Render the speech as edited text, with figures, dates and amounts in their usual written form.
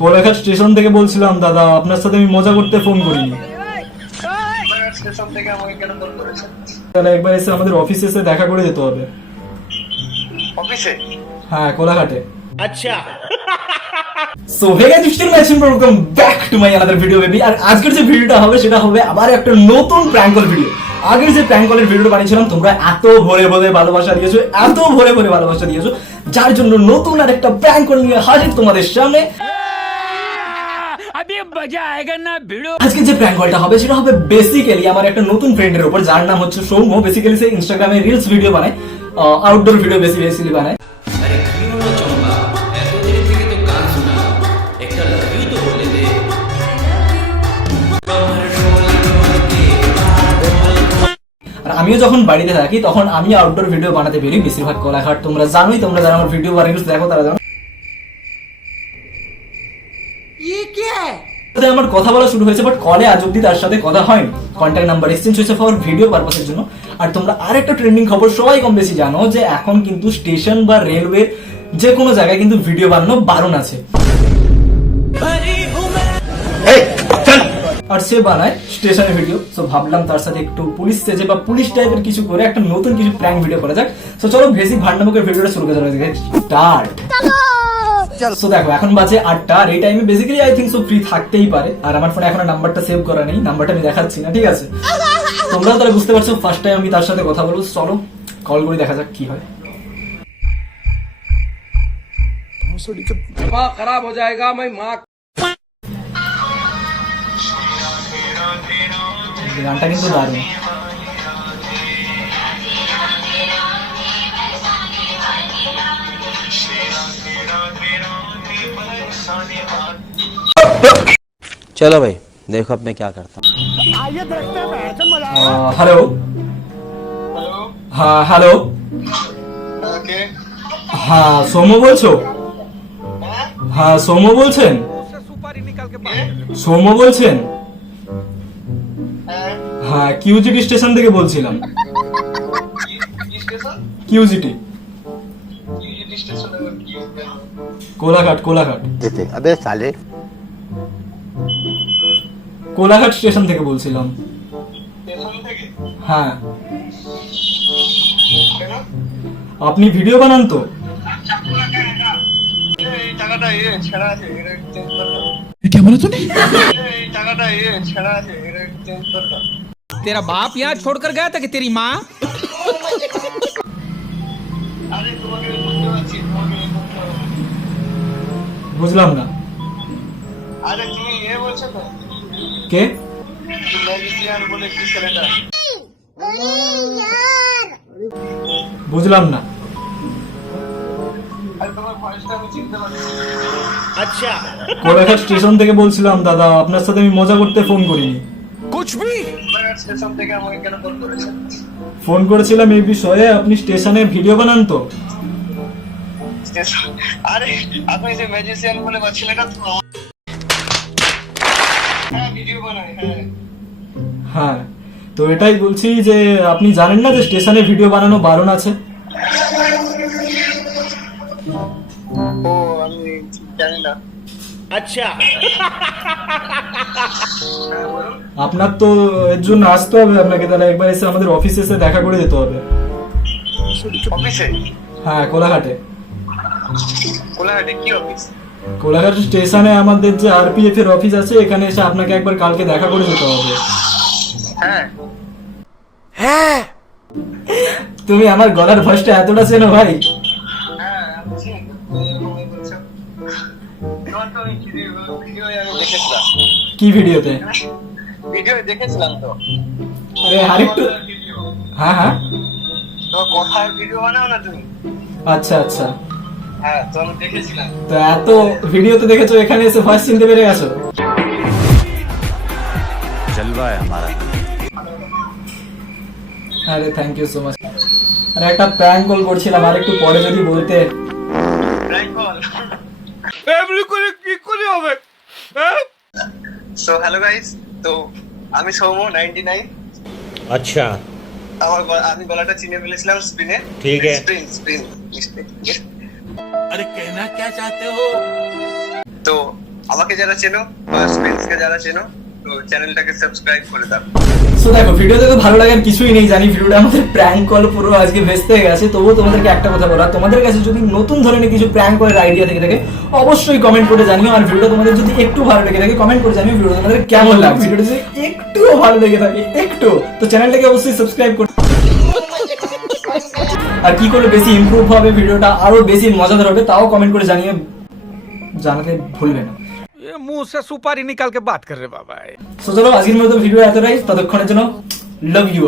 Kolaghat station থেকে বলছিলাম দাদা, আপনার সাথে আমি মজা করতে ফোন করিনি। স্টেশন থেকে আমাকে কেন ফোন করেছেন? তাহলে একবার এসে আমাদের অফিসে এসে দেখা করে যেতে হবে। অফিসে? হ্যাঁ, কোলাঘাটে। আচ্ছা। So hey guys, still matching welcome back to my another video baby. আর আজকের যে ভিডিওটা হবে সেটা হবে আবার একটা নতুন প্র্যাঙ্ক কল ভিডিও। আগের যে প্র্যাঙ্ক কলের ভিডিওটা বানিয়েছিলাম তোমরা এত ভরে ভরে ভালোবাসা দিয়েছো, এত ভরে ভরে ভালোবাসা দিয়েছো, যার জন্য নতুন আর একটা প্র্যাঙ্ক কল নিয়ে হাজির তোমাদের সামনে। আজকে যে প্র্যাঙ্ক কলটা হবে সেটা হবে বেসিক্যালি আমার একটা নতুন ফ্রেন্ডের উপর, যার নাম হচ্ছে সৌম্য। বেসিক্যালি সে ইনস্টাগ্রামে রিলস ভিডিও বানায়, আউটডোর ভিডিও বেসিক্যালি বানায়। अरे क्यों हो चंपा, এত দেরি থেকে তো গান শোনা, একটা লাভ ইউ তো বলে দে। আর আমিও যখন বাড়িতে থাকি তখন আমি আউটডোর ভিডিও বানাতে বেরি, বেশিরভাগ কোলাঘাট। তোমরা জানোই, তোমরা যারা আমার ভিডিও বা রিলস দেখো তারা জানো। আমার কথা বলা শুরু হয়েছে, বাট কলে আজ অব্দি তার সাথে কথা হয়নি। কন্ট্যাক্ট নাম্বার এক্সচেঞ্জ হয়েছে ফর ভিডিও পারপাসের জন্য। আর তোমরা আরেকটা ট্রেন্ডিং খবর সবাই কম বেশি জানো যে এখন কিন্তু স্টেশন বা রেলওয়ে যে কোনো জায়গায় কিন্তু ভিডিও বানানো বারণ আছে। আর সে বানায় স্টেশনের ভিডিও। সো ভাবলাম তার সাথে একটু পুলিশ সেজে বা পুলিশ টাইপের কিছু করে একটা নতুন কিছু প্র্যাঙ্ক ভিডিও করা যাক। সো চলো বেসিক ভান্ডামুখের ভিডিওটা শুরু করা যাক। স্টার্ট। সো দেখো এখন বাজে 8টা, আর এই টাইমে basically I think so free থাকতেই পারে। আর আমার ফোনে এখন নাম্বারটা সেভ করা নেই, নাম্বারটা আমি দেখাচ্ছি না, ঠিক আছে? তোমরাও তাহলে বুঝতে পারছো ফার্স্ট টাইম আমি তার সাথে কথা বলবো। চলো কল করে দেখা যাক কি হয়। दिमाग खराब हो जाएगा। मैं माँ গানটা কিন্তু দারুণ। चलो भाई देखो अब मैं क्या करता हूँ। হ্যালো। হ্যালো? হ্যাঁ হ্যালো। কে? হ্যাঁ সৌম্য বলছো? হ্যাঁ সৌম্য বলছেন? সৌম্য বলছেন? হ্যাঁ। হ্যাঁ কিউজিটি স্টেশন থেকে বলছিলাম। কি স্টেশন? কিউজিটি, ইউজিটি স্টেশন এর কি? কোলাঘাট। কোলাঘাট अबे साले কোলাঘাট স্টেশন থেকে বলছিলাম। স্টেশন থেকে? হ্যাঁ। কেন? আপনি ভিডিও বানান তো? এই টাকাটা ছেঁড়া আছে, এটা চেঞ্জ কর দাও। क्या बोला तूने? এই টাকাটা ছেঁড়া আছে, এটা চেঞ্জ কর দাও। तेरा बाप यहाँ छोड़कर गया था कि तेरी माँ? আরে তোমাকে বুঝতে পারছি, তোমাকে বলতে হবে। বুঝলাম না। আরে তুমি বলছো তো কে? ম্যাজিশিয়ান বলে কি ছেলেটা? বুঝলাম না। আরে তোমার ভয়েসটা আমি চিনতে পারছি। अच्छा। কোলাঘাট স্টেশন থেকে বলছিলাম দাদা, আপনার সাথে আমি মজা করতে ফোন করিনি। कुछ भी? কোলাঘাট স্টেশন থেকে আমাকে কেন ফোন করেছেন? ফোন করেছিলাম এই বিষয়ে, আপনি স্টেশনে ভিডিও বানান তো? স্টেশন? আরে আপনি যে ম্যাজিশিয়ান বলে বা ছেলেটা তো হ্যাঁ ভিডিও বানায়। হ্যাঁ হ্যাঁ, তো এটাই বলছি যে আপনি জানেন না যে স্টেশনে ভিডিও বানানো বারণ আছে? ও আমি জানি না। अच्छा। হ্যাঁ বলুন। আপনার তো এর জন্য আসতে হবে আপনাকে, তাহলে একবার এসে আমাদের অফিসে এসে দেখা করে যেতে হবে। অফিসে? হ্যাঁ কোলাঘাটে। কোলাঘাটে কি অফিস? কোলাঘাট স্টেশনে আমাদের যে আরপিএফ এর অফিস আছে, এখানে এসে আপনাকে একবার কালকে দেখা করে যেতে হবে। হ্যাঁ তুমি আমার গলার ভয়েসটা এতটা চেনো ভাই? হ্যাঁ আমি চিনি তো। তুমি বলছো তোমার তো আমি ভিডিও আমি দেখেছিলাম। কি ভিডিওতে? ভিডিও দেখেছিলাম তো। আরে আরেকটু। ভিডিও হ্যাঁ হ্যাঁ। তোমার কথার ভিডিও বানাও না তুমি? আচ্ছা আচ্ছা। হ্যাঁ তো আমি দেখেছিলাম। তো এত ভিডিওতে দেখেছো, এখানে এসে ভয়েস চিনতে পেরে গেছো? जलवा है हमारा। আরে থ্যাংক ইউ সো মাচ। আরে একটা প্র্যাঙ্ক কল করছিলাম, আর একটু পরে যদি বলতে। Prank call? एवरी করে কি করে হবে? হ্যাঁ? সো হ্যালো গাইস, তো আমি সৌম্য 99। अच्छा। আমি গলাটা চিনে ফেলেছিলাম স্ক্রিনে। ঠিক আছে। স্ক্রিন। अरे कहना क्या चाहते हो? তো আমাকে যারা চেনো বা স্পেন্সকে যারা চেনো, তো চ্যানেলটাকে সাবস্ক্রাইব করে দাও। সো দেখো, ভিডিওতে তো ভালো লাগার কিছুই নেই, জানি ভিডিওটা আমাদের প্র্যাঙ্ক কল পুরো আজকে ভেস্তে গেছে। তবুও তোমাদেরকে একটা কথা বলা, তোমাদের কাছে যদি নতুন ধরনের কিছু প্র্যাঙ্ক করার আইডিয়া থেকে থাকে অবশ্যই কমেন্ট করে জানিও। আর ভিডিওটা তোমাদের যদি একটু ভালো লেগে থাকে কমেন্ট করে জানিও ভিডিওটা তোমাদের কেমন লাগছে। ভিডিওটা যদি একটুও ভালো লেগে থাকে, একটু, তো চ্যানেলটাকে অবশ্যই সাবস্ক্রাইব করো। আর কি করে বেশি ইমপ্রুভ হবে, ভিডিওটা আরো বেশি মজাদার হবে, তাও কমেন্ট করে জানিয়ে জানাতে ভুলবে না। ये मुंह से सुपारी निकाल के बात कर रहे बाबा। সো চলো আজকের মতো ভিডিও এতটাই, ততক্ষণের জন্য লাভ ইউ।